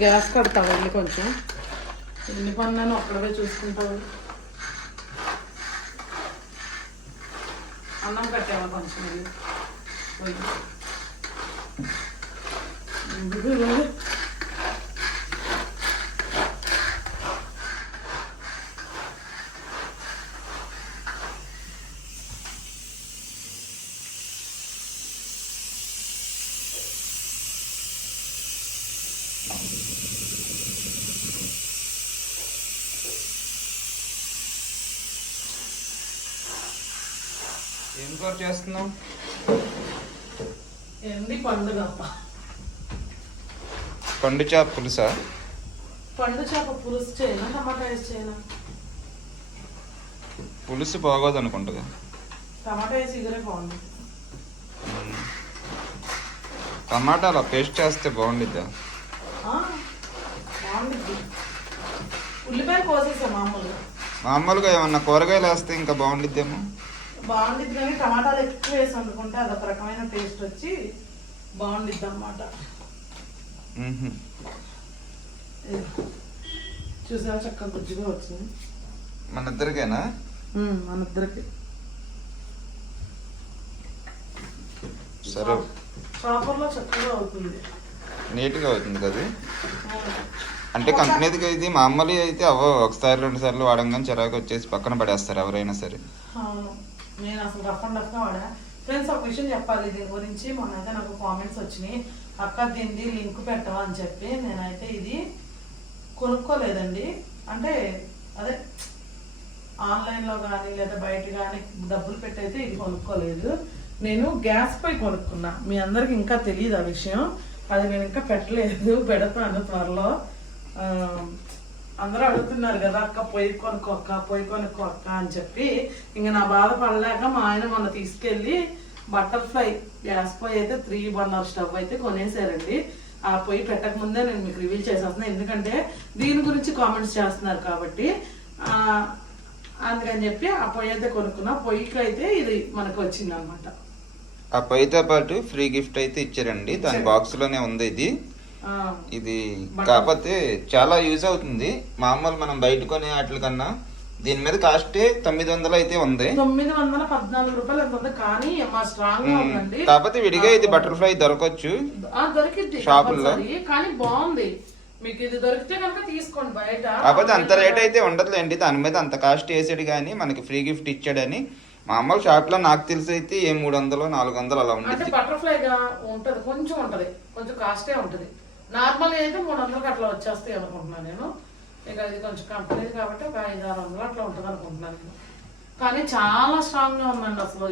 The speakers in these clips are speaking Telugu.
గ్యాస్ కడతావు వెళ్ళి కొంచెం. ఎన్ని పనులను అక్కడవే చూసుకుంటావు అన్నం పెట్టావా కొంచెం వెళ్ళి పోయి. ఎందుకు ఇలా? ఏం కూర చేస్తున్నావు? ఏంది పండుగ పండు చేప పులుసా? పండు చేప పులుసు చేయనా టమాటా వేసి చేయనా? పులుసు బాగోదు అనుకుంటుంది టమాటా వేసి ఇగరే బాగుంది టమాటాలో? పేస్ట్ చేస్తే బాగుండిద్దా? ఆ, బాగుంది ఉల్లిపాయ కోసేసా మామూలుగా. మామూలుగా ఏమన్నా కూరగాయలు వేస్తే ఇంకా బాగుండిద్దేమో? బాగుండిద్ది కానీ టమాటాలు ఎక్కువ వేసి వండుకుంటే అదొక రకమైన టేస్ట్ వచ్చి బాగుండిద్ది అన్నమాట. చూసా చక్కగా గుజ్జుగా వచ్చింది? మన ఇద్దరికేనా మన ఇద్దరికి సరే. షాపర్లో చక్కగా అవుతుంది. నీట్గా అవుతుంది కదా అంటే కంపెనీకి అయితే మామూలు అయితే అవ్వ ఒకసారి రెండు సార్లు వాడంగానే చిరాకు వచ్చేసి పక్కన పడేస్తారు ఎవరైనా సరే. నేను అసలు రఫ్ అండ్ రఫ్గా వాడా ఫ్రెండ్స్ ఒక విషయం చెప్పాలి. దీని గురించి మొన్నైతే నాకు కామెంట్స్ వచ్చినాయి. అక్క దీన్ని లింక్ పెట్టవా? అని చెప్పి నేనైతే ఇది కొనుక్కోలేదండి. అంటే అదే ఆన్లైన్లో కానీ లేదా బయట కానీ డబ్బులు పెట్టి అయితే ఇది కొనుక్కోలేదు. నేను గ్యాస్ పై కొనుక్కున్నా. మీ అందరికి ఇంకా తెలియదు ఆ విషయం. అది నేను ఇంకా పెట్టలేదు. పెడతాను త్వరలో. అందరూ అడుగుతున్నారు కదా అక్క పొయ్యి కొనుక్కో అక్క పొయ్యి కొనుక్కో అక్క అని చెప్పి. ఇంకా నా బాధ పడలేక మా ఆయన మొన్న తీసుకెళ్ళి బటర్ఫ్లై గ్యాస్ పొయ్యి అయితే త్రీ బర్నర్ స్టవ్ అయితే కొనేసారండి. ఆ పొయ్యి పెట్టక ముందే నేను మీకు రివీల్ చేసేస్తున్నాను ఎందుకంటే దీని గురించి కామెంట్స్ చేస్తున్నారు కాబట్టి ఆ, అందుకని చెప్పి ఆ పొయ్యి అయితే కొనుక్కున్నా. పొయ్యికి అయితే ఇది మనకు వచ్చింది అనమాట ఆ పొయ్యితో పాటు ఫ్రీ గిఫ్ట్ అయితే ఇచ్చారండి. దాని బాక్స్లోనే ఉంది ఇది. ఇది కాకపోతే చాలా యూజ్ అవుతుంది. మామూలు మనం బయట కొనే వాటి కన్నా దీని మీద కాస్టే తొమ్మిది వందలు అయితే ఉంది. తొమ్మిది వందల పద్నాలుగు రూపాయలు ఉంది? కానీ మా స్ట్రాంగ్గా ఉందండి. కాకపోతే విడిగా ఇది బటర్ఫ్లై దొరకవచ్చు ఆ, దొరికిద్ది షాపుల్లో? కానీ బాగుంది. మీకు ఇది దొరికితే కనుక తీసుకోండి బయట. కాకపోతే అంత రేట్ అయితే ఉండదులేండి. దాని మీద అంత కాస్ట్ వేసాడు కానీ మనకి ఫ్రీ గిఫ్ట్ ఇచ్చాడని. మామూలు షాప్లో నాకు తెలిసి అయితే ఏ మూడు వందలు నాలుగు వందలు అలా ఉండిద్ది. బటర్ఫ్లై గా ఉంటది. కొంచెం ఉంటది. కొంచెం కాస్టే ఉంటది. నార్మల్ అయితే మూడు వందలకి అట్లా వచ్చేస్తాయి అనుకుంటున్నాను నేను. ఇక ఇది కొంచెం కంపెనీ కాబట్టి ఒక ఐదు ఆరు వందలు అట్లా ఉంటుంది అనుకుంటున్నాను నేను. కానీ చాలా స్ట్రాంగ్గా ఉందండి అసలు.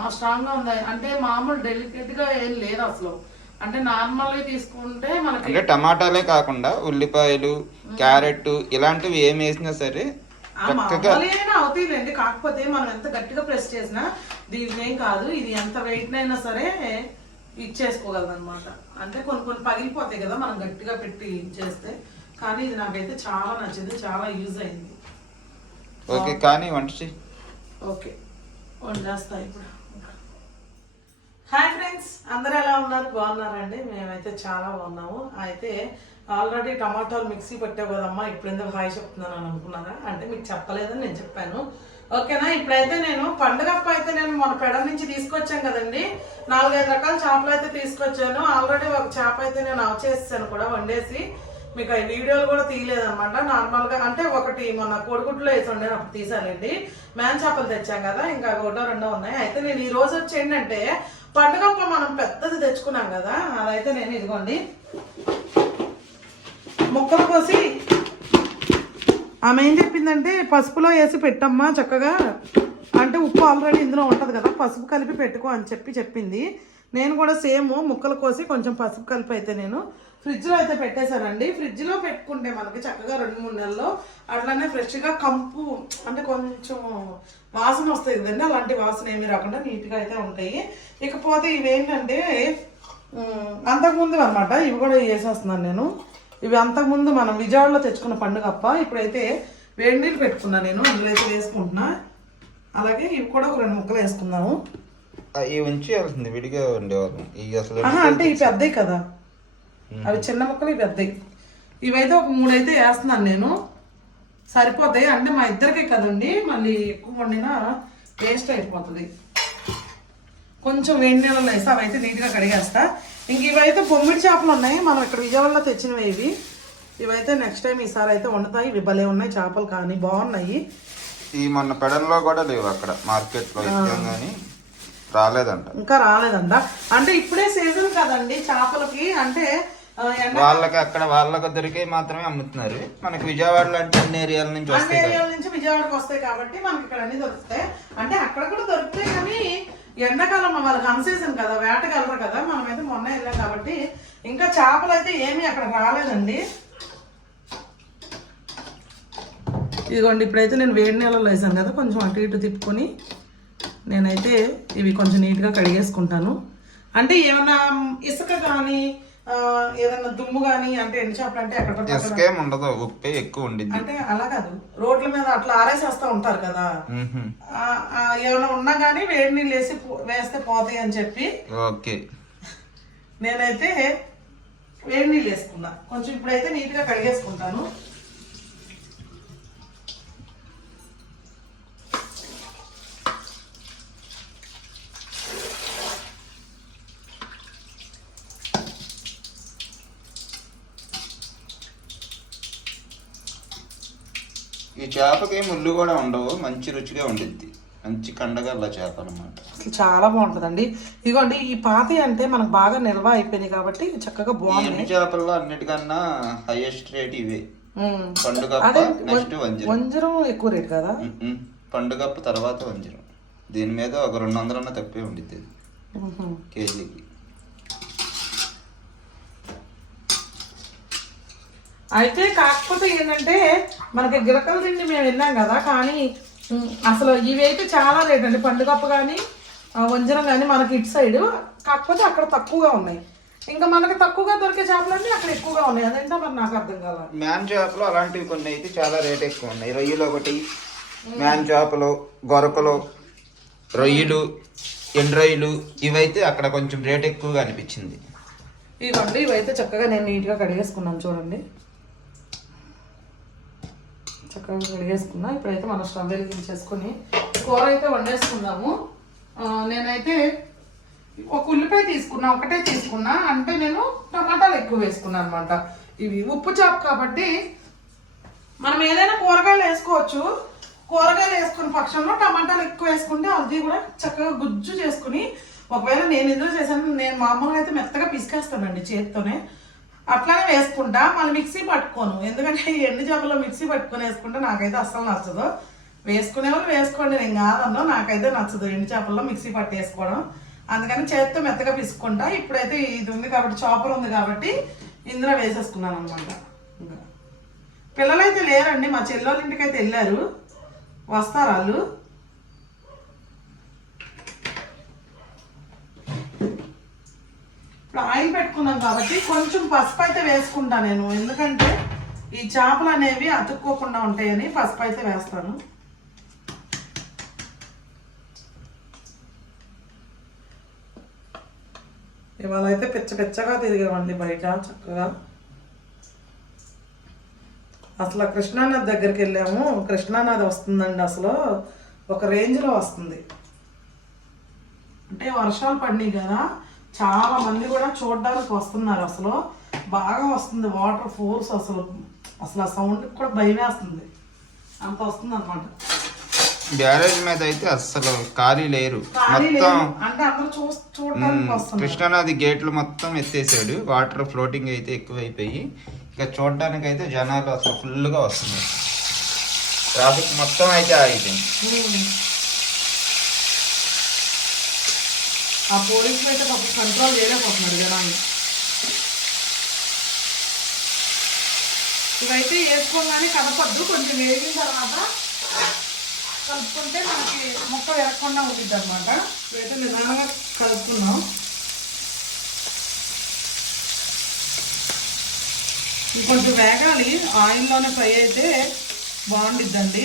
మా స్ట్రాంగ్గా ఉంది? అంటే మామూలు డెలికేట్గా ఏం లేదు అసలు. అంటే నార్మల్గా తీసుకుంటే మనకి అంటే టమాటాలే కాకుండా ఉల్లిపాయలు క్యారెట్ ఇలాంటివి ఏం వేసినా సరే మామూలుగానే అవుతాయిలేండి. కాకపోతే మనం ఎంత గట్టిగా ప్రెస్ చేసినా దీనికి ఏం కాదు. ఇది ఎంత వెయిట్ అయినా సరే ఇచ్చేసుకోగలదు అనమాట అంటే కొన్ని కొన్ని పగిలిపోతాయి కదా మనం గట్టిగా పెట్టి చేస్తే. కానీ ఇది నాకైతే చాలా నచ్చింది చాలా యూజ్ అయింది. ఓకే కానీ వంట ఓకే వండేస్తా ఇప్పుడు. హాయ్ ఫ్రెండ్స్ అందరూ ఎలా ఉన్నారు? బాగున్నారండి మేమైతే చాలా బాగున్నాము. అయితే ఆల్రెడీ టమాటాలు మిక్సీ పెట్టావు కదమ్మా ఇప్పుడు ఎందుకు హాయ్ చెప్తున్నాను అని అనుకున్నారా? అంటే మీకు చెప్పలేదని నేను చెప్పాను. ఓకేనా? ఇప్పుడైతే నేను పండుగప్ప అయితే నేను మన పెడ నుంచి తీసుకొచ్చాను కదండి. నాలుగైదు రకాల చేపలు అయితే తీసుకొచ్చాను. ఆల్రెడీ ఒక చేప అయితే నేను ఆఫ్ చేసేసాను కూడా వండేసి. మీకు ఆ వీడియోలు కూడా తీయలేదన్నమాట. నార్మల్గా అంటే ఒకటి మొన్న కోడిగుడ్లో వేసి వండాను అప్పుడు తీసానండి మేన్ చేపలు తెచ్చాం కదా ఇంకా ఒకటో రెండో ఉన్నాయి. అయితే నేను ఈ రోజు వచ్చి ఏంటంటే పండుగప్ప మనం పెద్దది తెచ్చుకున్నాం కదా అదైతే నేను ఇదిగోండి. ముక్కలు కోసి ఆమె ఏం చెప్పిందంటే పసుపులో వేసి పెట్టమ్మా చక్కగా. అంటే ఉప్పు ఆల్రెడీ ఇందులో ఉంటుంది కదా పసుపు కలిపి పెట్టుకో అని చెప్పి చెప్పింది. నేను కూడా సేమ్ ముక్కలు కోసి కొంచెం పసుపు కలిపి అయితే నేను ఫ్రిడ్జ్లో అయితే పెట్టేశానండి. ఫ్రిడ్జ్లో పెట్టుకుంటే మనకి చక్కగా రెండు మూడు నెలల్లో అట్లానే ఫ్రెష్గా కంపు అంటే కొంచెం వాసన వస్తుంది కదండి అలాంటి వాసన ఏమీ రాకుండా నీట్గా అయితే ఉంటాయి. ఇకపోతే ఇవేంటంటే అంతకుముందు అనమాట ఇవి కూడా వేసేస్తున్నాను నేను. ఇవి అంతకుముందు మనం విజయవాడలో తెచ్చుకున్న పండుగ అప్ప ఇప్పుడైతే వేడి నీళ్ళు పెట్టుకున్నా నేను అందులో అయితే వేసుకుంటున్నా. అలాగే ఇవి కూడా ఒక రెండు ముక్కలు వేసుకుందాము. ఇవి ఉంచేయాల్సింది విడిగా ఉండేవాళ్ళం. ఇవి అసలు ఆహా అంటే ఇవి పెద్దవి కదా. అవి చిన్న ముక్కలు ఇవి పెద్దవి ఇవైతే ఒక మూడు అయితే వేస్తున్నాను నేను. సరిపోతాయి. అంటే మా ఇద్దరికే కదండి మళ్ళీ ఎక్కువ వండినా టేస్ట్ అయిపోతుంది. కొంచెం వేడి నీళ్ళలో వేస్తే అవైతే నీట్గా కడిగేస్తా. ఇంక ఇవైతే బొమ్మిడి చేపలు ఉన్నాయి. మనం ఇక్కడ విజయవాడలో తెచ్చినవి ఇవి. ఇవైతే నెక్స్ట్ టైం ఈసారి అయితే వండుతాయి. ఇవి భలే ఉన్నాయి. చేపలు కానీ బాగున్నాయి. ఈ మొన్న పెడల్లో కూడా లేవు అక్కడ మార్కెట్లో. కానీ రాలేదంట. ఇంకా రాలేదంట. అంటే ఇప్పుడే సీజన్ కదండి చేపలకి. అంటే వాళ్ళకి అక్కడ వాళ్ళకి దొరికే మాత్రమే అమ్ముతున్నారు. మనకి విజయవాడలో అంటే అన్ని ఏరియాల నుంచి అన్ని. ఏరియాల నుంచి విజయవాడకి వస్తాయి కాబట్టి మనకి ఇక్కడ అన్ని దొరుకుతాయి. అంటే అక్కడ కూడా దొరుకుతాయి కానీ ఎండాకాలం వాళ్ళకి అన్సీజన్ కదా వేటగలరు కదా మనమైతే మొన్న వెళ్ళాం కాబట్టి ఇంకా చేపలు అయితే ఏమీ అక్కడ రాలేదండి. ఇదిగోండి ఇప్పుడైతే నేను వేడి నీళ్ళలో వేసాను కదా కొంచెం అటు ఇటు తిప్పుకొని నేనైతే ఇవి కొంచెం నీట్గా కడిగేసుకుంటాను. అంటే ఏమైనా ఇసుక కానీ ఏదైనా దుమ్ము కానీ అంటే ఎండు చేపలు అంటే అక్కడ. ఇసుకేం ఉండదు ఉప్పే ఎక్కువ ఉండిద్ది. అంటే అలా కాదు. రోడ్ల మీద అట్లా ఆరేసేస్తా ఉంటారు కదా. ఏమైనా ఉన్నా కానీ వేడి నీళ్ళు వేసి వేస్తే పోతాయి అని చెప్పి ఓకే. నేనైతే వేడి నీళ్ళు వేసుకున్నా. కొంచెం ఇప్పుడైతే నీట్గా కడిగేసుకుంటాను. చేపకి ముళ్ళు కూడా ఉండవు మంచి రుచిగా ఉండిద్ది. మంచి కండగల్ల చేప అనమాట అసలు చాలా బాగుంటుందండి. ఇదిగోండి ఈ పాతి అంటే మనకు బాగా నిల్వ అయిపోయినాయి కాబట్టి చక్కగా ఎండు చేపల్లో అన్నిటికన్నా హైయెస్ట్ రేట్ ఇవే. నెక్స్ట్ వంజరం. వంజరం ఎక్కువ రేట్ కదా. పండుగప్ప తర్వాత వంజరం. దీని మీద ఒక రెండు వందలన్నా తప్పే ఉండిద్ది. కేజీకి. అయితే కాకపోతే ఏంటంటే మనకి గిలకల తిండి మేము వెళ్ళాం కదా కానీ అసలు ఇవి అయితే చాలా రేట్ అండి. పండుగప్ప కానీ వంజరం కానీ మనకి ఇటు సైడ్. కాకపోతే అక్కడ తక్కువగా ఉన్నాయి. ఇంకా మనకి తక్కువగా దొరికే చేపలన్నీ అక్కడ ఎక్కువగా ఉన్నాయి. అదేంటో మరి నాకు అర్థం కాల మ్యాన్ చేపలు అలాంటివి కొన్ని అయితే చాలా రేట్ ఎక్కువ ఉన్నాయి. రొయ్యలు ఒకటి మ్యాన్ చేపలు గొరకలు రొయ్యలు ఎండు రొయ్యలు ఇవైతే అక్కడ కొంచెం రేట్ ఎక్కువగా అనిపించింది. ఇవ్వండి ఇవైతే చక్కగా నేను నీట్గా కడిగేసుకున్నాను చూడండి. చక్కగా కడిగేసుకున్నా. ఇప్పుడైతే మనం స్టవ్ వెలిగించేసుకొని కూర అయితే వండేసుకుందాము నేనైతే ఒక ఉల్లిపాయ తీసుకున్నా ఒకటే తీసుకున్నా. అంటే నేను టమాటాలు ఎక్కువ వేసుకున్నాను అనమాట ఇవి ఉప్పు చాప్ కాబట్టి మనం ఏదైనా కూరగాయలు వేసుకోవచ్చు. కూరగాయలు వేసుకున్న పక్షంలో టమాటాలు ఎక్కువ వేసుకుంటే అది కూడా చక్కగా గుజ్జు చేసుకుని ఒకవేళ నేను ఇందులో చేశాను నేను మామూలుగా అయితే మెత్తగా పిసికేస్తానండి చేతితోనే. అట్లానే వేసుకుంటా మళ్ళీ మిక్సీ పట్టుకోను. ఎందుకంటే ఈ ఎండు చేపలో మిక్సీ పట్టుకొని వేసుకుంటే నాకైతే అస్సలు నచ్చదు. వేసుకునే వాళ్ళు వేసుకోండి నేను కాదన్నా నాకైతే నచ్చదు ఎండు చేపల్లో మిక్సీ పట్టేసుకోవడం అందుకని చేత్తో మెత్తగా పిసుకుంటా ఇప్పుడైతే ఇది ఉంది కాబట్టి చాపర్ ఉంది కాబట్టి ఇందులో వేసేసుకున్నాను అనమాట ఇంకా. పిల్లలైతే లేరండి మా చెల్లెళ్ళ ఇంటికి అయితే వెళ్ళారు. వస్తారు వాళ్ళు? ఇప్పుడు ఆయిల్ పెట్టుకున్నాం కాబట్టి కొంచెం పసుపు అయితే వేసుకుంటా నేను. ఎందుకంటే ఈ చేపలు అనేవి అతుక్కోకుండా ఉంటాయని పసుపు అయితే వేస్తాను. ఇవాళ అయితే పిచ్చ పిచ్చగా తిరిగామండి బయట చక్కగా. అసలు కృష్ణానది దగ్గరికి వెళ్ళాము. కృష్ణానది వస్తుందండి అసలు. ఒక రేంజ్లో వస్తుంది. అంటే వర్షాలు పడినాయి కదా. చాలా మంది కూడా చూడడానికి వస్తున్నారు అసలు. బాగా వస్తుంది వాటర్ ఫోర్స్ అసలు. అసలు ఆ సౌండ్ కూడా భయం వేస్తుంది. అంత వస్తుంది అనమాట బ్యారేజ్ మీద అయితే అస్సలు ఖాళీ లేరు. మొత్తం కృష్ణానది గేట్లు మొత్తం ఎత్తేసాడు. వాటర్ ఫ్లోటింగ్ అయితే ఎక్కువైపోయి. ఇక చూడడానికి అయితే జనాలు అసలు ఫుల్గా వస్తున్నారు. ట్రాఫిక్ మొత్తం అయితే ఆగిపోయింది. ఆ పోలీసులు అయితే పాపం కంట్రోల్ చేయలేకపోతున్నారు జనాన్ని ఇవైతే వేసుకోగానే కలపద్దు కొంచెం వేగిన తర్వాత కలుపుకుంటే మనకి మొక్క వెరగకుండా ఉంటుంది అనమాట ఇవైతే నిదానంగా కలుపుతున్నాం. ఇంకొంచెం వేగాలి. ఆయిల్లోనే ఫ్రై అయితే బాగుండిద్దండి.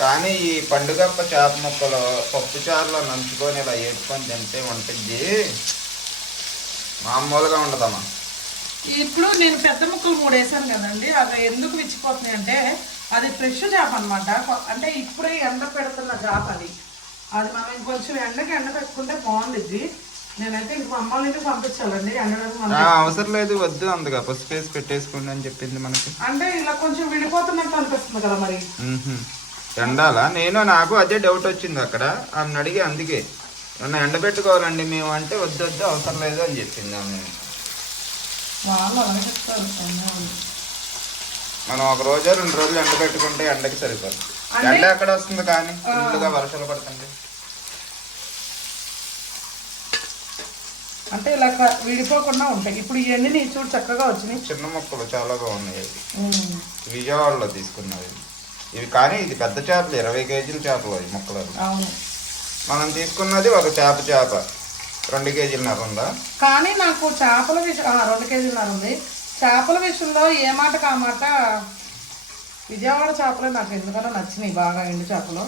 కానీ ఈ పండుగప్ప చేప ముక్కలు పప్పు చారులో నంచుకొని ఇలా వేసుకొని తింటే ఉంటుంది. మామూలుగా ఉండదమ్మా. ఇప్పుడు నేను పెద్ద ముక్కలు మూడు వేసాను కదండి అవి ఎందుకు విచ్చిపోతున్నాయి అంటే అది ఫ్రెష్ చేప అనమాట అంటే ఇప్పుడే ఎండ పెడుతున్న చేప అది. అది మనం ఇంకొంచెం ఎండకి ఎండ పెట్టుకుంటే బాగుండిద్ది. నేనైతే ఇంక మా అమ్మ ఇంటికి పంపించాలండి ఎండడానికి అవసరం లేదు వద్దు అందుగా పసుపు వేసి పెట్టేసుకోండి అని చెప్పింది మనకి. అంటే ఇలా కొంచెం విడిపోతున్నట్టు అనిపిస్తుంది కదా మరి. ఎండాలా నేను నాకు అదే డౌట్ వచ్చింది అక్కడ. ఆమెను అడిగి అందుకే. ఏమన్నా ఎండబెట్టుకోవాలండి మేము అంటే వద్దు వద్దు అవసరం లేదు అని చెప్పింది ఆమె. మనం ఒక రోజు రెండు రోజులు ఎండబెట్టుకుంటే ఎండకి సరిపోదు. అంటే- ఎండ ఎక్కడ వస్తుంది కానీ? ఫుల్గా వర్షాలు పడుతుంది అంటే ఇలా విడిపోకుండా ఉంటాయి. ఇప్పుడు ఇవన్నీ చూడు చక్కగా వచ్చినాయి. చిన్న మొక్కలు చాలా బాగున్నాయి. విజయవాడలో తీసుకున్నవి ఇవి కానీ ఇది పెద్ద చేపలు ఇరవై కేజీల చేపలు ఈ మొక్కలు అవి. అవును. మనం తీసుకున్నది ఒక చేప చేప. రెండు కేజీలన్నర ఉందా? కానీ నాకు చేపల విషయం రెండు కేజీలున్నర ఉంది. చేపల విషయంలో ఏ మాటకు ఆ మాట విజయవాడ చేపలే నాకు ఎందుకనో నచ్చినాయి బాగా ఎండు చేపలు.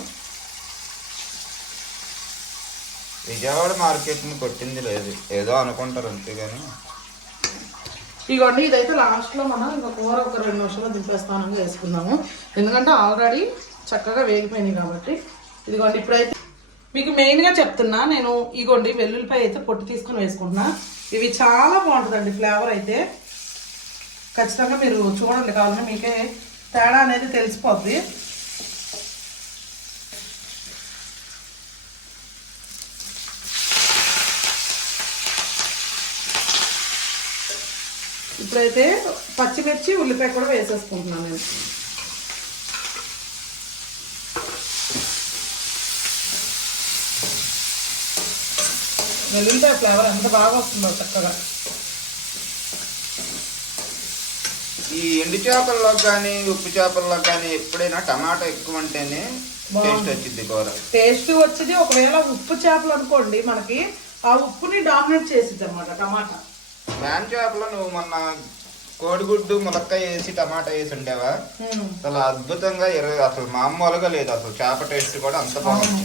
విజయవాడ మార్కెట్ని కొట్టింది లేదు. ఏదో అనుకుంటారు అంతేగాని. ఇగోండి ఇదైతే లాస్ట్లో మనం ఇంకా కూర ఒక రెండు నిమిషాలు దింపేస్తానని వేసుకుందాము. ఎందుకంటే ఆల్రెడీ చక్కగా వేగిపోయినాయి కాబట్టి. ఇదిగోండి ఇప్పుడైతే మీకు మెయిన్గా చెప్తున్నా నేను ఇగోండి వెల్లుల్లిపాయ అయితే పొట్టు తీసుకొని వేసుకుంటున్నా. ఇవి చాలా బాగుంటుందండి ఫ్లేవర్ అయితే. ఖచ్చితంగా మీరు చూడండి కావాలంటే మీకే తేడా అనేది తెలిసిపోద్ది. ఇప్పుడైతే పచ్చిమిర్చి ఉల్లిపాయ కూడా వేసేసుకుంటున్నాను నేను. వెల్లుల్లిపాయ ఫ్లేవర్ ఎంత బాగా వస్తుందో చక్కగా. ఈ ఎండు చేపల్లో కానీ ఉప్పు చేపల్లో కానీ ఎప్పుడైనా టమాటా ఎక్కువ ఉంటేనే టేస్ట్ వచ్చింది కూర. టేస్ట్ వచ్చేది. ఒకవేళ ఉప్పు చేపలు అనుకోండి మనకి ఆ ఉప్పుని డామినేట్ చేసిద్ది అనమాట టమాటా. మ్యాన్ చేపలో నువ్వు మొన్న కోడిగుడ్డు ములక్కాయ వేసి టమాటా వేసి ఉండేవా. అసలు అద్భుతంగా ఇరవై అసలు మామూలుగా లేదు అసలు చేప టేస్ట్ కూడా అంత బాగుంది.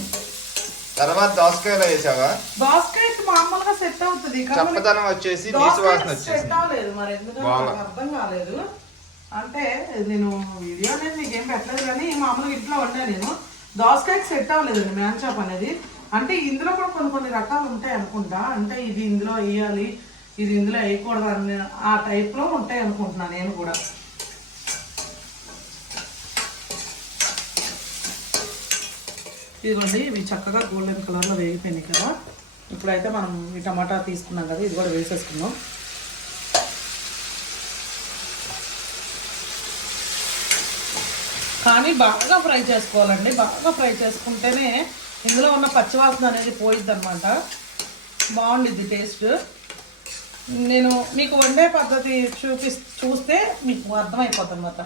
తర్వాత దోసకాయలో వేసావా? దోసకాయకి మామూలుగా సెట్ అవుతుంది చప్పదనం వచ్చేసి నీసు వాసన దోసకాయ. నాకు అర్థం కాలేదు. అంటే నేను వీడియో అనేది మీకు ఏం పెట్టలేదు కానీ మామూలుగా ఇంట్లో వండా నేను. దోసకాయకి సెట్ అవ్వలేదండి మ్యాన్ చాప్ అనేది. అంటే ఇందులో కూడా కొన్ని కొన్ని రకాలు ఉంటాయి అనుకుంటా. అంటే ఇది ఇందులో వేయాలి ఇది ఇందులో వేయకూడదు అని ఆ టైప్లో ఉంటాయి అనుకుంటున్నాను నేను కూడా. ఇదిగోండి ఇవి చక్కగా గోల్డెన్ కలర్లో వేగిపోయినాయి కదా. ఇప్పుడైతే మనం ఈ టమాటా తీసుకున్నాం కదా ఇది కూడా వేసేసుకుందాం. కానీ బాగా ఫ్రై చేసుకోవాలండి. బాగా ఫ్రై చేసుకుంటేనే ఇందులో ఉన్న పచ్చివాసన అనేది పోయిద్ది అనమాట బాగుండిద్ది టేస్ట్. నేను మీకు వండే పద్ధతి చూపి చూస్తే మీకు అర్థమైపోతుంది అనమాట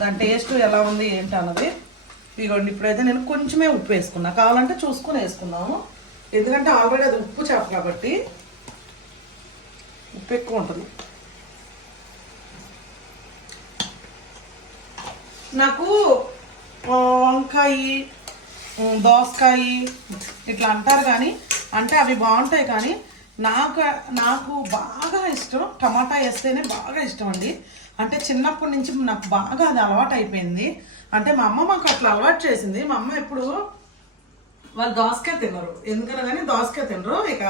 దాని టేస్ట్ ఎలా ఉంది ఏంటి అన్నది. ఇదిగోండి ఇప్పుడైతే నేను కొంచెమే ఉప్పు వేసుకున్నా. కావాలంటే చూసుకొని వేసుకున్నాము ఎందుకంటే ఆల్రెడీ అది ఉప్పు చేప కాబట్టి ఉప్పు ఎక్కువ ఉంటుంది. నాకు వంకాయ దోసకాయ ఇట్లా అంటారు కానీ అంటే అవి బాగుంటాయి కానీ నాకు నాకు బాగా ఇష్టం. టమాటా వేస్తేనే బాగా ఇష్టం అండి. అంటే చిన్నప్పటి నుంచి నాకు బాగా అది అలవాటు అయిపోయింది. అంటే మా అమ్మ మాకు అట్లా అలవాటు చేసింది. మా అమ్మ ఎప్పుడు వాళ్ళు దోసకాయ తినరు. ఎందుకన్నా కానీ దోసకాయ తినరు. ఇక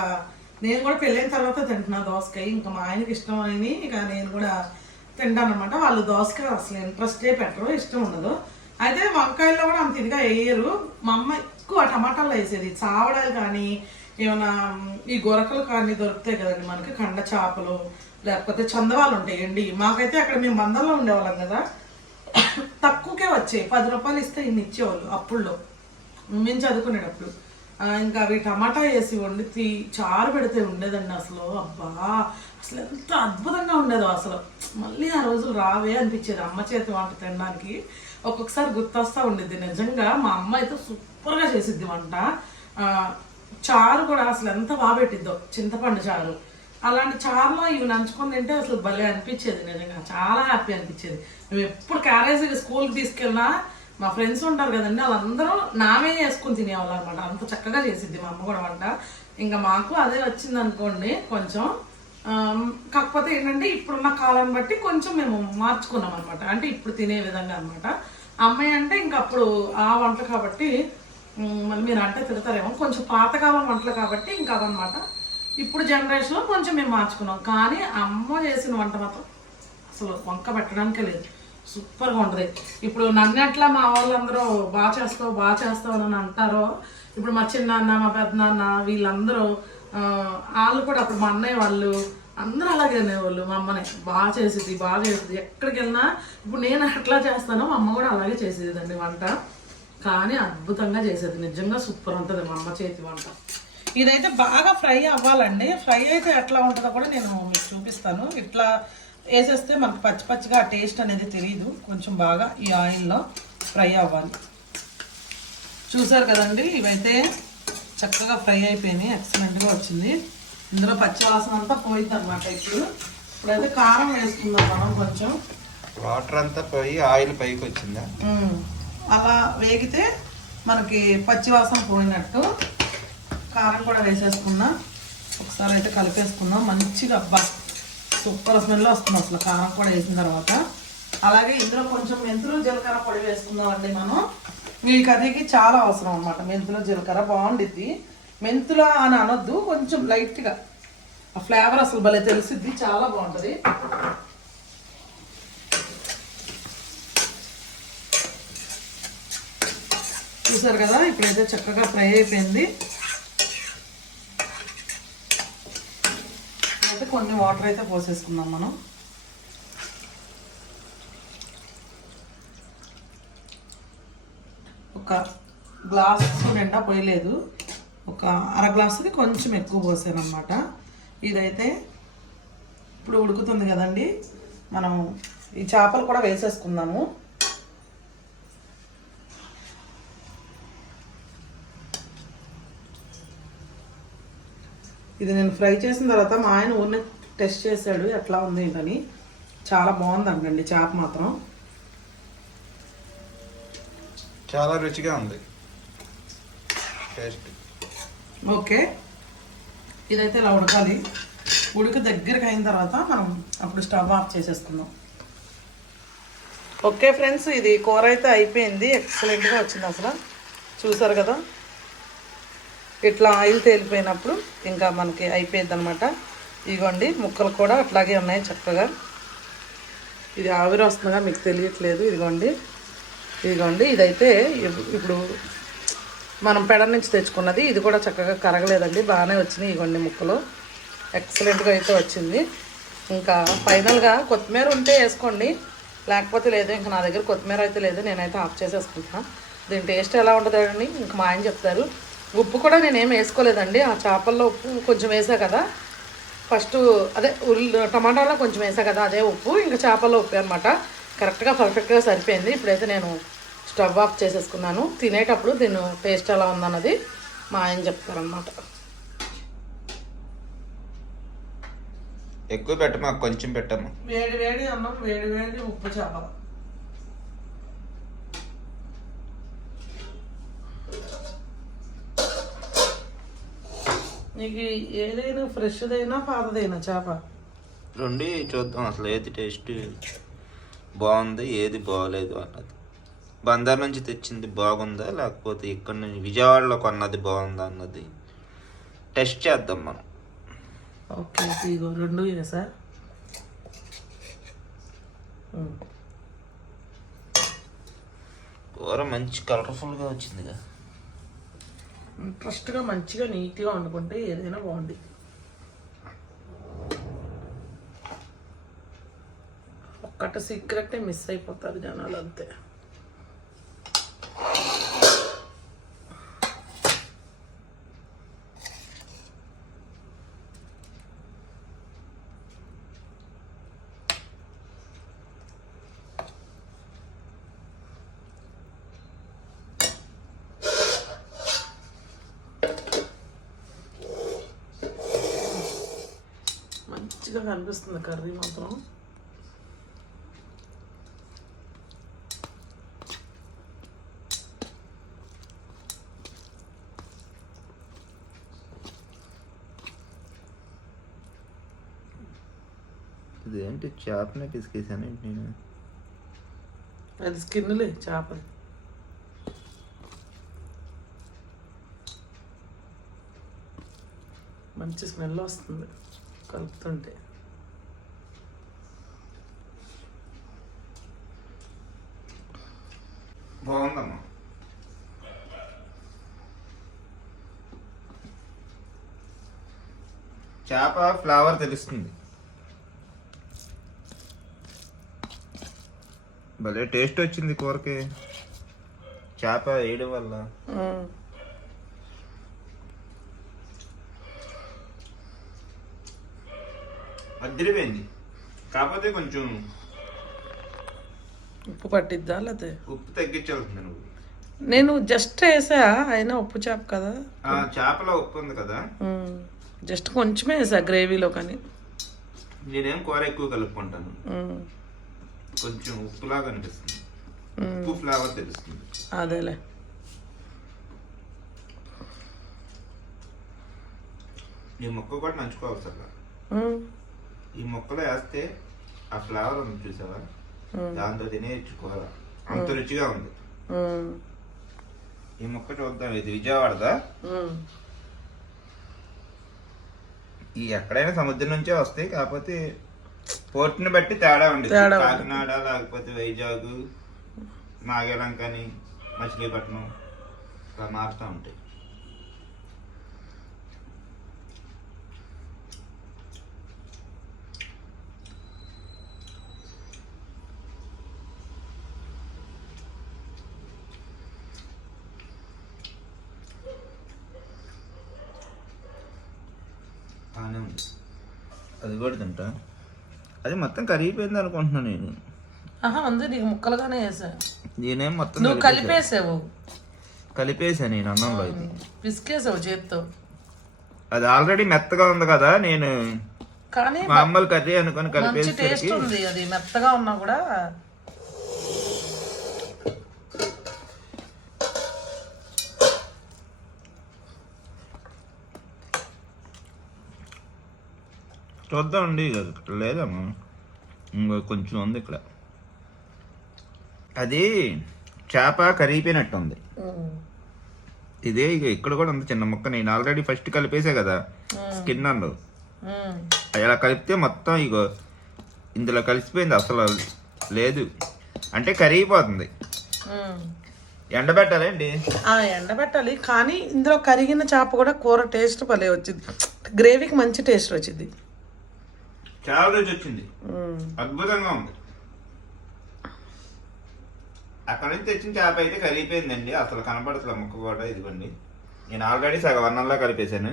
నేను కూడా పెళ్ళైన తర్వాత తింటున్నా దోసకాయ. ఇంకా మా ఆయనకి ఇష్టం అని ఇక నేను కూడా తింటాను అనమాట వాళ్ళు దోసకాయ అసలు ఇంట్రెస్టే పెట్టరు. ఇష్టం ఉండదు. అయితే వంకాయల్లో కూడా అంత ఇదిగా వేయరు. మా అమ్మ ఎక్కువ టమాటాలు వేసేది. చావడాలు కానీ ఏమైనా ఈ గొరకలు కానీ దొరుకుతాయి కదండి మనకి కండ చేపలు లేకపోతే చందవాలు ఉంటాయి అండి మాకైతే అక్కడ మేము మందల్లో ఉండేవాళ్ళం కదా. తక్కువకే వచ్చాయి. పది రూపాయలు ఇస్తే ఇన్ని ఇచ్చేవాళ్ళు అప్పుల్లో. మేము చదువుకునేటప్పుడు. ఇంకా అవి టమాటా వేసి వండి చారు పెడితే ఉండేదండి అసలు. అబ్బా! అసలు ఎంత అద్భుతంగా ఉండేదో అసలు. మళ్ళీ ఆ రోజులు రావే అనిపించేది. అమ్మ చేతి వంట తినడానికి ఒక్కొక్కసారి గుర్తొస్తా ఉండేది నిజంగా మా అమ్మ అయితే సూపర్గా చేసిద్ది వంట. చారు కూడా అసలు ఎంత బాగా పెట్టిద్దో? చింతపండు చారు. అలాంటి చారులో ఇవి నంచుకొని తింటే అసలు భలే అనిపించేది నిజంగా. చాలా హ్యాపీ అనిపించేది. మేము ఎప్పుడు క్యారేజ్ స్కూల్కి తీసుకెళ్ళినా మా ఫ్రెండ్స్ ఉంటారు కదండి వాళ్ళందరూ నామే చేసుకుని తినేవాళ్ళు అనమాట అంత చక్కగా చేసిద్ది మా అమ్మ కూడా వంట. ఇంకా మాకు అదే వచ్చింది అనుకోండి కొంచెం కాకపోతే ఏంటంటే ఇప్పుడున్న కాలాన్ని బట్టి కొంచెం మేము మార్చుకున్నాం అనమాట అంటే ఇప్పుడు తినే విధంగా అనమాట అమ్మాయి అంటే ఇంకా అప్పుడు ఆ వంట కాబట్టి మళ్ళీ మీరు అంటే తిడతారేమో. కొంచెం పాతకాలం వంటలు కాబట్టి ఇంకా అదనమాట. ఇప్పుడు జనరేషన్లో కొంచెం మేము మార్చుకున్నాం. కానీ అమ్మ చేసిన వంట మాత్రం అసలు వంక పెట్టడానికే లేదు. సూపర్గా ఉంటుంది. ఇప్పుడు నన్ను ఎట్లా మా వాళ్ళందరూ బాగా చేస్తావు బాగా చేస్తావు అని అంటారో ఇప్పుడు మా చిన్నాన్న మా పెద్దనాన్న వీళ్ళందరూ వాళ్ళు కూడా అప్పుడు మా అన్నయ్య వాళ్ళు అందరూ అలాగే అనేవాళ్ళు. మా అమ్మని బాగా చేసేది బాగా చేసేది. ఎక్కడికి వెళ్ళినా ఇప్పుడు నేను ఎట్లా చేస్తానో మా అమ్మ కూడా అలాగే చేసేదండి వంట. కానీ అద్భుతంగా చేసేది. నిజంగా సూపర్ ఉంటుంది మా అమ్మ చేతి వంట. ఇదైతే బాగా ఫ్రై అవ్వాలండి. ఫ్రై అయితే ఎట్లా ఉంటుందో కూడా నేను మీకు చూపిస్తాను. ఇట్లా వేసేస్తే మనకు పచ్చి పచ్చిగా ఆ టేస్ట్ అనేది తెలియదు కొంచెం బాగా ఈ ఆయిల్లో ఫ్రై అవ్వాలి. చూసారు కదండి ఇవైతే చక్కగా ఫ్రై అయిపోయినాయి. ఎక్సలెంట్గా వచ్చింది. ఇందులో పచ్చి వాసన అంతా పోయింది అనమాట ఇప్పుడు. ఇప్పుడైతే కారం వేసుకుందాం మనం కొంచెం. వాటర్ అంతా పోయి ఆయిల్ పైకి వచ్చిందా? అలా వేగితే మనకి పచ్చివాసన పోయినట్టు కారం కూడా వేసేసుకున్నా. ఒకసారి అయితే కలిపేసుకున్నాం. మంచిగా అబ్బా సూపర్ స్మెల్ వస్తుంది అసలు కారం కూడా వేసిన తర్వాత. అలాగే ఇందులో కొంచెం మెంతులు జీలకర్ర పొడి వేసుకుందామండి మనం. ఈ కర్రీకి చాలా అవసరం అనమాట మెంతులు జీలకర్ర బాగుండిద్ది. మెంతుల అని అనొద్దు కొంచెం లైట్గా. ఆ ఫ్లేవర్ అసలు భలే తెలిసిద్ది చాలా బాగుంటుంది. చూసారు కదా ఇప్పుడైతే చక్కగా ఫ్రై అయిపోయింది. అయితే కొన్ని వాటర్ అయితే పోసేసుకుందాం మనం. ఒక గ్లాస్ నిండా పోయలేదు ఒక అర గ్లాసుది కొంచెం ఎక్కువ పోసానమాట ఇదైతే ఇప్పుడు ఉడుకుతుంది కదండి. మనం ఈ చేపలు కూడా వేసేసుకుందాము. ఇది నేను ఫ్రై చేసిన తర్వాత మా ఆయన ఊరిని టెస్ట్ చేశాడు ఎట్లా ఉంది ఏంటని. చాలా బాగుంది అంటండి చేప మాత్రం. చాలా రుచిగా ఉంది. టేస్ట్. ఓకే. ఇదైతే ఇలా ఉడకాలి. ఉడికి దగ్గరికి అయిన తర్వాత మనం అప్పుడు స్టవ్ ఆఫ్ చేసేసుకుందాం. ఓకే ఫ్రెండ్స్ ఇది కూర అయితే అయిపోయింది. ఎక్సలెంట్గా వచ్చింది అసలు. చూసారు కదా? ఇట్లా ఆయిల్ తేలిపోయినప్పుడు ఇంకా మనకి అయిపోయింది అనమాట ఇదిగోండి ముక్కలు కూడా అట్లాగే ఉన్నాయి చక్కగా. ఇది ఆవిరి వస్తుందిగా మీకు తెలియట్లేదు. ఇదిగోండి. ఇదిగోండి ఇదైతే ఇప్పుడు మనం పెడ నుంచి తెచ్చుకున్నది. ఇది కూడా చక్కగా కరగలేదండి. బాగానే వచ్చినాయి ఇగోండి ముక్కలు. ఎక్సలెంట్గా అయితే వచ్చింది. ఇంకా ఫైనల్గా కొత్తిమీర ఉంటే వేసుకోండి. లేకపోతే లేదు ఇంకా నా దగ్గర కొత్తిమీర అయితే లేదు. నేనైతే ఆఫ్ చేసేసుకుంటున్నాను దీని టేస్ట్ ఎలా ఉంటుందండి ఇంకా మా ఆయన చెప్తారు. ఉప్పు కూడా నేనేం వేసుకోలేదండి. ఆ చేపల్లో ఉప్పు కొంచెం వేసా కదా. ఫస్ట్ అదే ఉల్లి టమాటాలో కొంచెం వేసా కదా అదే ఉప్పు. ఇంకా చేపల్లో ఉప్పు అనమాట కరెక్ట్గా పర్ఫెక్ట్గా సరిపోయింది. ఇప్పుడైతే నేను స్టవ్ ఆఫ్ చేసేసుకున్నాను. తినేటప్పుడు దీని టేస్ట్ ఎలా ఉందన్నది మా ఆయన చెప్తారనమాట ఎక్కువ పెట్టమా? కొంచెం పెట్టమ్మా. వేడి వేడి అన్నం వేడి వేడి ఉప్పు చేప నీకు ఏదైనా ఫ్రెష్దైనా పాతదైనా చేప? రెండు చూద్దాం. అసలు ఏది టేస్ట్ బాగుంది ఏది బాగలేదు అన్నది. బందర్ నుంచి తెచ్చింది బాగుందా లేకపోతే ఇక్కడ నుంచి విజయవాడలో కొన్నది బాగుందా అన్నది టెస్ట్ చేద్దాం మనం. ఓకే ఇగో రెండు ఉమ్. కూర మంచి కలర్ఫుల్గా వచ్చిందిగా. ఇంట్రెస్ట్గా మంచిగా నీట్గా వండుకుంటే ఏదైనా బాగుంది. ఒక్కటి సీక్రెటే మిస్ అయిపోతారు జనాలు అంతే మంచిగా కనిపిస్తుంది కర్రీ మాత్రం. ఇది ఏంటి? చేపనే పిసికేసాను నేను? అది స్కిన్లే చేప మంచి స్మెల్ వస్తుంది కలుపుతుంటే. బాగుందమ్మా. చేప ఫ్లేవర్ తెలుస్తుంది భలే టేస్ట్ వచ్చింది కూరకి. చేప వేయడం వల్ల. అద్దరిపోయింది. కాకపోతే కొంచెం ఉప్పు పట్టిద్దా లేకపోతే ఉప్పు తగ్గించాల్సింది నువ్వు నేను జస్ట్ వేసా అయినా ఉప్పు చేప కదా ఆ చేపలో ఉప్పు ఉంది కదా. జస్ట్ కొంచెమే వేసా గ్రేవీలో కానీ నేనేం కూర ఎక్కువ కలుపుకుంటాను. కొంచెం ఉప్పులాగా అనిపిస్తుంది. ఉప్పు ఫ్లేవర్ తెలుస్తుంది అదేలే ఈ ముక్క కూడా నంచుకోవసరం మ్మ్. ఈ ముక్కలో వేస్తే ఆ ఫ్లేవర్ ఉంది చూసావా. దాంతో కూర అంత రుచిగా ఉంది. ఈ ముక్క చూద్దాం. ఇది విజయవాడదా. ఈ ఎక్కడైనా సముద్రం నుంచే వస్తాయి. కాకపోతే పోర్ట్ని బట్టి తేడా ఉంది. కాకినాడ లేకపోతే వైజాగ్ నాగలంకని మచిలీపట్నం ఇట్లా మారుతూ ఉంటాయి బాగానే ఉంది అది కూడా తింటా. అది మొత్తం కరిగిపోయింది అనుకుంటున్నాను నేను. ఆహా ఉంది నీకు ముక్కలుగానే వేసా. నేనేం మొత్తం నువ్వు కలిపేసా. కలిపేసావు. కలిపేసా నేను అన్నంలో ఇది పిసికేసావు చేత్తో. అది ఆల్రెడీ మెత్తగా ఉంది కదా నేను కానీ మామూలు కర్రీ అనుకొని మంచి టేస్ట్ కలిపేసరికి ఉంది అది మెత్తగా ఉన్నా కూడా చూద్దామండి. లేదమ్మా. ఇంకో కొంచెం ఉంది ఇక్కడ. అది చేప కరిగిపోయినట్టు ఉంది ఇదే ఇక ఇక్కడ కూడా ఉంది చిన్న ముక్క. నేను ఆల్రెడీ ఫస్ట్ కలిపేసా కదా. స్కిన్ ఉమ్, అలా కలిపితే మొత్తం ఇగో ఇందులో కలిసిపోయింది. అసలు లేదు. అంటే కరిగిపోతుంది. ఎండబెట్టాలండి ఎండబెట్టాలి కానీ ఇందులో కరిగిన చేప కూడా కూర టేస్ట్ భలే వచ్చింది. గ్రేవీకి మంచి టేస్ట్ వచ్చింది. చాలా రుచి వచ్చింది. అద్భుతంగా ఉంది. అక్కడ నుంచి తెచ్చిన చేప అయితే కరిగిపోయిందండి. అసలు కనపడుతుంది ముక్క కూడా ఇదిగోండి. నేను ఆల్రెడీ సగం అన్నంలో కలిపేశాను.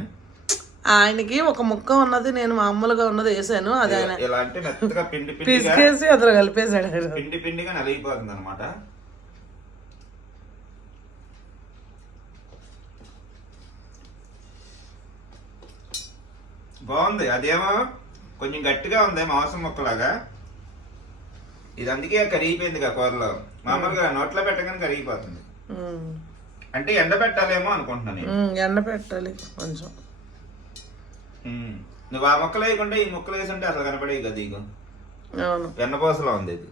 ఆయనకి ఒక ముక్క ఉన్నది నేను మామూలుగా ఉన్నది వేసాను. అది ఆయన ఇలా అంటే మెత్తగా పిండి పిండిగా పిసికేసి అందులో కలిపేశాడు. పిండి పిండిగా నలిగిపోతుంది అనమాట బాగుంది. అదేమో కొంచెం గట్టిగా ఉంది మాంసం ముక్కలాగా. ఇది అందుకే కరిగిపోయింది కూరలో. మామూలుగా నోట్లో పెట్టగానే కరిగిపోతుంది. అంటే ఎండ పెట్టాలేమో అనుకుంటున్నాను ఎండ పెట్టాలి కొంచెం. నువ్వు ఆ ముక్కలు వేయకుండా ఈ ముక్కలు వేసి ఉంటే అసలు కనపడేవి కదా అవును. వెన్నపోసలా ఉంది ఇది.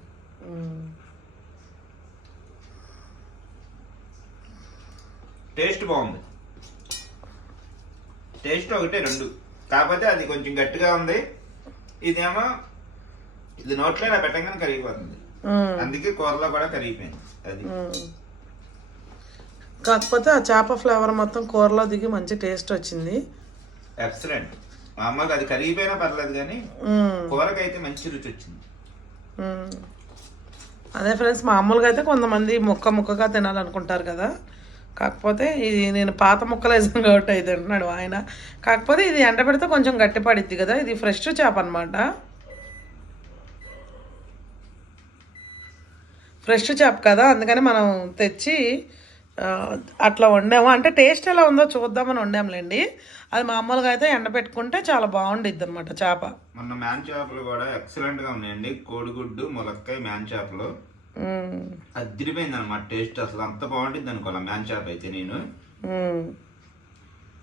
టేస్ట్ బాగుంది. టేస్ట్ ఒకటే రెండు. కాకపోతే అది కొంచెం గట్టిగా ఉంది. ఇదేమో ఇది నోట్లో ఇలా పెట్టగానే కరిగిపోతుంది. అందుకే కూరలో కూడా కరిగిపోయింది అది. కాకపోతే ఆ చేప ఫ్లేవర్ మొత్తం కూరలో దిగి మంచి టేస్ట్ వచ్చింది. ఎక్సలెంట్ మామూలుగా అది కరిగిపోయినా పర్లేదు కానీ ఉమ్, కూరకైతే మంచి రుచి వచ్చింది. అదే ఫ్రెండ్స్ మామూలుగా అయితే కొంతమంది ముక్క ముక్కగా తినాలనుకుంటారు కదా. కాకపోతే ఇది నేను పాత ముక్కలు వేసాను కాబట్టి అయితే అంటున్నాడు ఆయన. కాకపోతే ఇది ఎండ పెడితే కొంచెం గట్టి పడిద్ది కదా ఇది ఫ్రెష్ చేప అనమాట ఫ్రెష్ చేప కదా అందుకని మనం తెచ్చి అట్లా వండాము. అంటే టేస్ట్ ఎలా ఉందో చూద్దామని వండాములేండి అది మామూలుగా అయితే ఎండ పెట్టుకుంటే చాలా బాగుండిద్ది అనమాట చేప. మొన్న మ్యాన్ చేపలు కూడా ఎక్సలెంట్గా ఉన్నాయండి. కోడిగుడ్డు ములక్కాయ మ్యాన్ చేపలు. అదిరిపోయింది అనమాట టేస్ట్ అసలు అంత బాగుంటుంది అనుకోవాలి మ్యాన్ చేప అయితే నేను.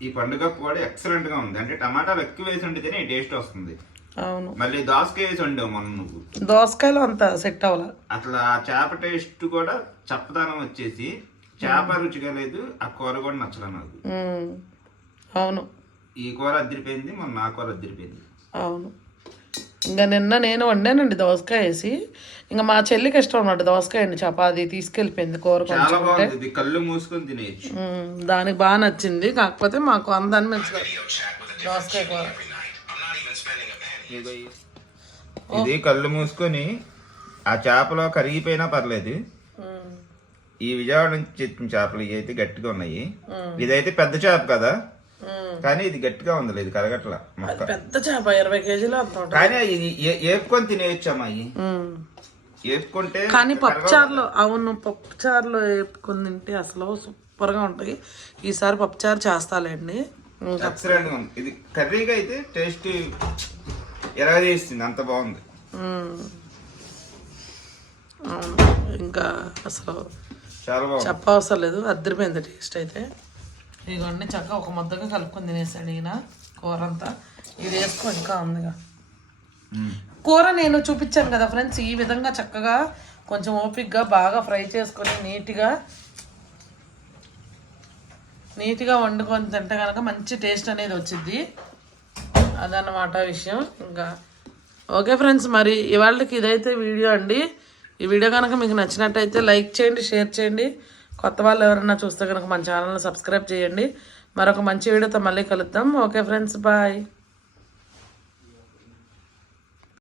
ఈ పండుగ కూడా ఎక్సలెంట్గా ఉంది. అంటే టమాటాలు ఎక్కువ వేసి ఉంటేనే టేస్ట్ వస్తుంది. అవును. మళ్ళీ దోసకాయ వేసి వండావు మొన్న నువ్వు. దోసకాయలు అంత సెట్ అవ్వాలి? అట్లా ఆ చేప టేస్ట్ కూడా చప్పదనం వచ్చేసి చేప రుచిగా లేదు ఆ కూర కూడా నచ్చలేదు నాకు. అవును. ఈ కూర అద్దరిపోయింది మొన్న నా కూర అద్దరిపోయింది అవును. ఇంకా నిన్న నేను వండానండి దోసకాయ వేసి. ఇంకా మా చెల్లికి ఇష్టం అన్నమాట దోసకాయ అండి చపాది తీసుకెళ్ళిపోయింది కూర కళ్ళు మూసుకొని తినేయచ్చు. దానికి బాగా నచ్చింది కాకపోతే మాకు అందాన్ని దోసకాయ కూర. ఇది కళ్ళు మూసుకొని ఆ చేపలో కరిగిపోయినా పర్లేదు. ఈ విజయవాడ నుంచి తెచ్చిన చేపలు ఇవి అయితే గట్టిగా ఉన్నాయి. ఇదైతే పెద్ద చేప కదా. కానీ ఇది గట్టిగా ఉంది ఇది మొక్క. పెద్ద చేప ఇరవై కేజీలు కానీ ఏపుకొని తినేయచ్చమ్మా అవి ఉమ్. ఏపుకుంటే కానీ పప్పుచారులో అవును పప్పుచారులో వేపుకొని తింటే అసలు సూపర్గా ఉంటాయి ఈసారి పప్పుచారు చేస్తాలేండి. ఇది కర్రీగా అయితే టేస్ట్ ఎలా చేస్తుంది అంత బాగుంది. ఇంకా అసలు చాలా చెప్పవసరం లేదు అద్దరిపోయింది టేస్ట్ అయితే. ఇదిగోండి చక్కగా ఒక ముద్దగా కలుపుకొని తినేసాడు ఈయన కూర అంతా ఇది వేసుకో ఇంకా ఉందిగా. కూర నేను చూపించాను కదా ఫ్రెండ్స్ ఈ విధంగా చక్కగా కొంచెం ఓపిక్గా బాగా ఫ్రై చేసుకొని నీట్గా నీట్గా వండుకొని తింటే కనుక మంచి టేస్ట్ అనేది వచ్చింది అదన్నమాట విషయం. ఇంకా ఓకే ఫ్రెండ్స్ మరి ఇవాళకి ఇదైతే వీడియో అండి. ఈ వీడియో కనుక మీకు నచ్చినట్టయితే లైక్ చేయండి షేర్ చేయండి. కొత్త వాళ్ళు ఎవరైనా చూస్తే కనుక మన ఛానల్ని సబ్స్క్రైబ్ చేయండి. మరొక మంచి వీడియోతో మళ్ళీ కలుద్దాం. Okay friends bye.